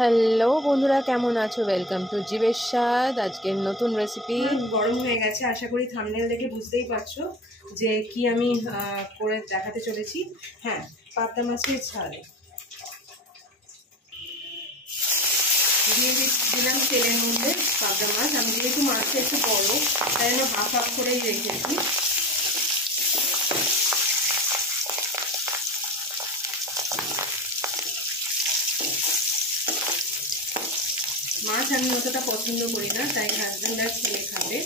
Hello বন্ধুরা, কেমন আছো? ওয়েলকাম টু জীবের স্বাদ। আজকের নতুন রেসিপি। গরম হয়ে গেছে, আশা করি থাম্বনেল দেখে বুঝতেই পারছো যে কি আমি করে দেখাতে চলেছি। হ্যাঁ, পাবদা মাছের ঝাল দিয়ে দিলাম তেলের মধ্যে। পাবদা মাছ আমি যেহেতু মাছটা একটু বড়, তাই জন্য হাফ হাফ করেই রেখেছি। মাছ আমি অতটা পছন্দ করি না, তাই হাজব্যান্ড আর ছেলে খাবে।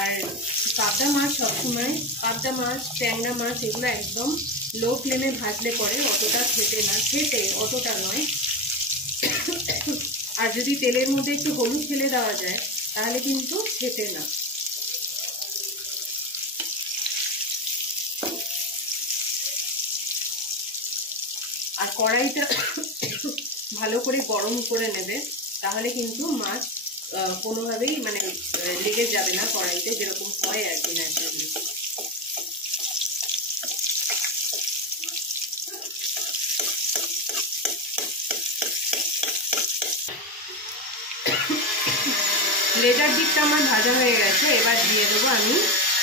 আর পাবদা মাছ সবসময়, পাবদা মাছ, ট্যাংরা মাছ এগুলো একদম লো ফ্লেমে ভাজলে পরে অতটা খেতে অতটা নয়। আর যদি তেলের মধ্যে একটু হলুদ ফেলে দেওয়া যায় তাহলে কিন্তু খেতে না। আর কড়াইটা ভালো করে গরম করে নেবে, তাহলে কিন্তু মাছ কোনোভাবেই লেগে যাবে না কড়াইতে, যেরকম হয় আর কি ন্যাচারালি। লেজার দিকটা আমার ভাজা হয়ে গেছে, এবার দিয়ে দেবো আমি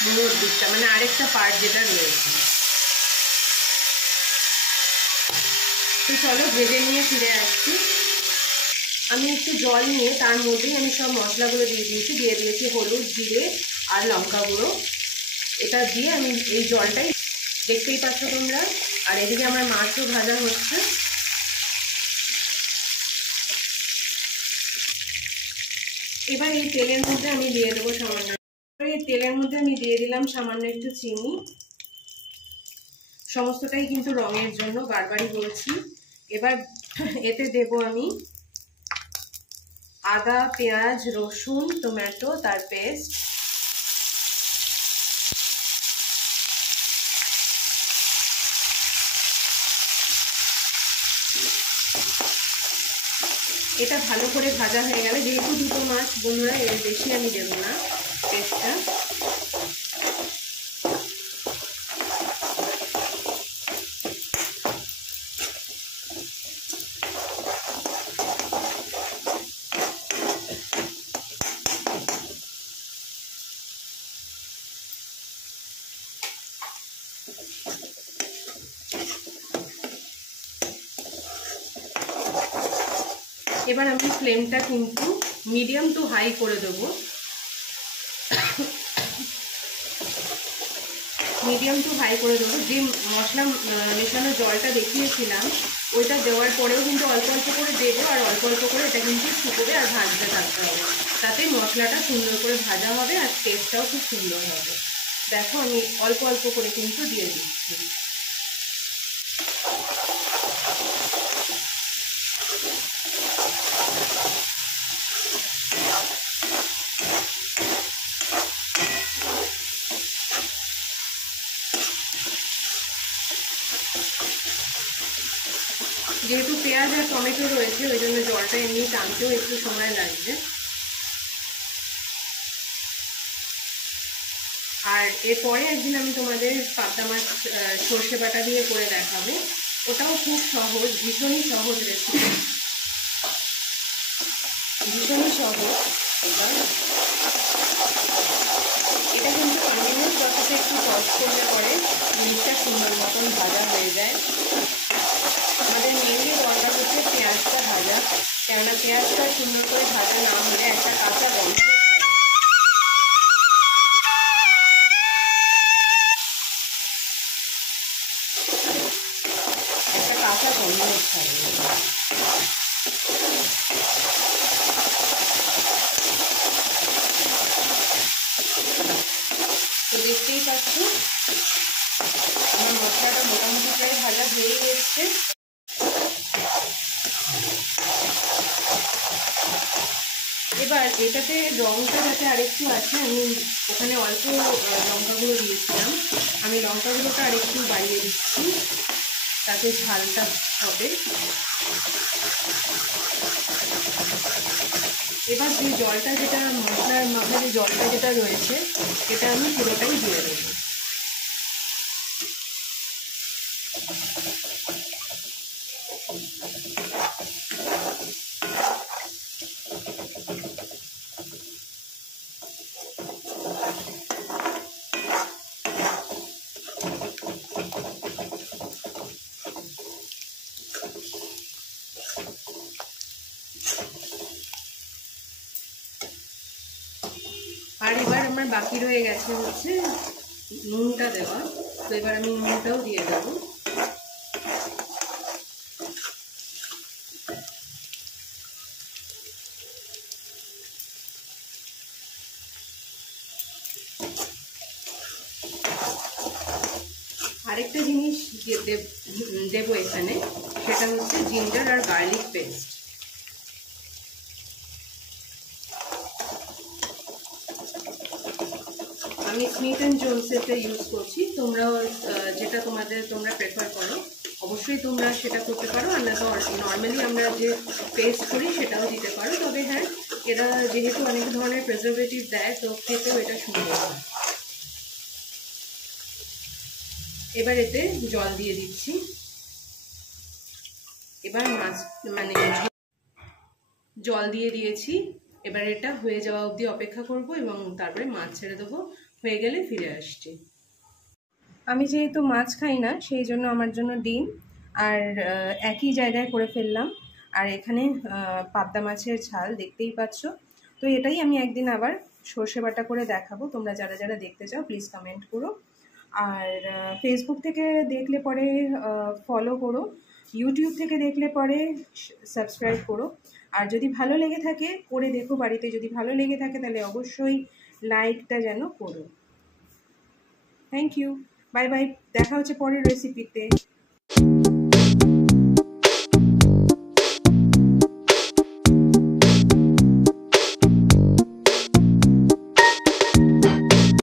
মুড়োর দিকটা, আরেকটা পার্ট যেটা রয়েছে। তো চলো ভেজে নিয়ে ফিরে আসছি। আমি একটু জল নিয়ে তার মধ্যেই আমি সব মশলাগুলো দিয়ে দিয়েছি হলুদ, জিরে আর লঙ্কা গুঁড়ো। এটা দিয়ে আমি এই জলটাই, দেখতেই পাচ্ছ তোমরা। আর এদিকে আমার মাছও ভাজা হচ্ছে। এবার এই তেলের মধ্যে আমি দিয়ে দেবো সামান্য, এই তেলের মধ্যে আমি দিয়ে দিলাম সামান্য একটু চিনি। সমস্তটাই কিন্তু রঙের জন্য, বারবারই বলছি। এবার এতে দেব আমি আদা, পেঁয়াজ, রসুন, টমেটো তার পেস্ট। এটা ভালো করে ভাজা হয়ে গেলে, যেহেতু দুটো মাছ বন্ধুরা, এর বেশি আমি দেবো না পেস্টটা। এবার আমি ফ্লেমটা কিন্তু মিডিয়াম টু হাই করে দেবো। মিডিয়াম টু হাই করে দেবো। যে মশলা মেশানো জলটা দেখিয়েছিলাম, ওইটা দেওয়ার পরেও কিন্তু অল্প অল্প করে দেবো, আর অল্প অল্প করে এটা কিন্তু শুকোবে আর ভাজতে থাকতে হবে। তাতে মশলাটা সুন্দর করে ভাজা হবে আর টেস্টটাও খুব সুন্দর হবে। দেখো আমি অল্প অল্প করে কিন্তু দিয়ে দিচ্ছি। যেহেতু পেঁয়াজ আর টমেটো রয়েছে, ওই জন্য জলটা এমনি টানতেও একটু সময় লাগবে। আর এরপরে একদিন আমি তোমাদের পাবদা মাছ সর্ষে বাটা দিয়ে করে দেখাবো। ওটাও খুব সহজ, ভীষণই সহজ রেসিপি, ভীষণই সহজ। এটা কিন্তু কন্টিনিউস প্রসেসে একটু কষ্ট করলে পরে জিনিসটা সুন্দর মতন ভাজা হয়ে যায়। আমাদের মেনলি দরকার হচ্ছে পেঁয়াজটা ভাজা, কেননা পেঁয়াজটা সুন্দর করে ভাজা না হলে একটা কাঁচা গন্ধ ছাড়ে। একটা কাঁচা গন্ধ ছাড়ে। তো দেখতেই পাচ্ছ আমার মশলাটা মোটামুটি প্রায় ভাজা হয়ে এসছে। এবার এটাতে রঙটা যাতে আরেকটু আছে, আমি ওখানে অল্প লঙ্কা গুঁড়ো দিয়েছিলাম, আমি লঙ্কা গুঁড়োটা আরেকটু বাড়িয়ে দিচ্ছি, তাতে ঝালটা হবে। এবার যে জলটা, যেটা মশলার মাথায় যে জলটা যেটা রয়েছে, এটা আমি পুরোটাই দিয়ে দেবো। আমার বাকি রয়ে গেছে হচ্ছে নুনটা দেওয়া। তো এবার আমি নুনটাও দিয়ে দেবো। আরেকটা জিনিস দেবো এখানে, সেটা হচ্ছে জিঞ্জার আর গার্লিক পেস্ট। আমি স্মিথ অ্যান্ড জোনসেরটা ইউজ করছি, তোমরাও যেটা তোমরা প্রেফার করো অবশ্যই তোমরা সেটা করতে পারো, আর না তো নর্মালি আমরা যে পেস্ট করি সেটাও দিতে পারো। তবে হ্যাঁ, এরা যেহেতু অনেক ধরনের প্রিজারভেটিভ দেয় তো খেতেও এটা সুন্দর হয়। এবার এতে জল দিয়ে দিচ্ছি। এবার জল দিয়ে দিয়েছি। এবার এটা হয়ে যাওয়া অবধি অপেক্ষা করব এবং তারপরে মাছ ছেড়ে দেবো। হয়ে গেলে ফিরে আসছি। আমি যেহেতু মাছ খাই না সেই জন্য আমার জন্য ডিম আর একই জায়গায় করে ফেললাম। আর এখানে পাবদা মাছের ঝাল দেখতেই পাচ্ছ। তো এটাই আমি একদিন আবার সর্ষে বাটা করে দেখাবো। তোমরা যারা যারা দেখতে চাও প্লিজ কমেন্ট করো। আর ফেসবুক থেকে দেখলে পরে ফলো করো, ইউটিউব থেকে দেখলে পরে সাবস্ক্রাইব করো। আর যদি ভালো লেগে থাকে করে দেখো বাড়িতে, যদি ভালো লেগে থাকে তাহলে অবশ্যই লাইকটা যেন করো। থ্যাংক ইউ, বাই বাই, দেখা হচ্ছে পরের রেসিপিতে।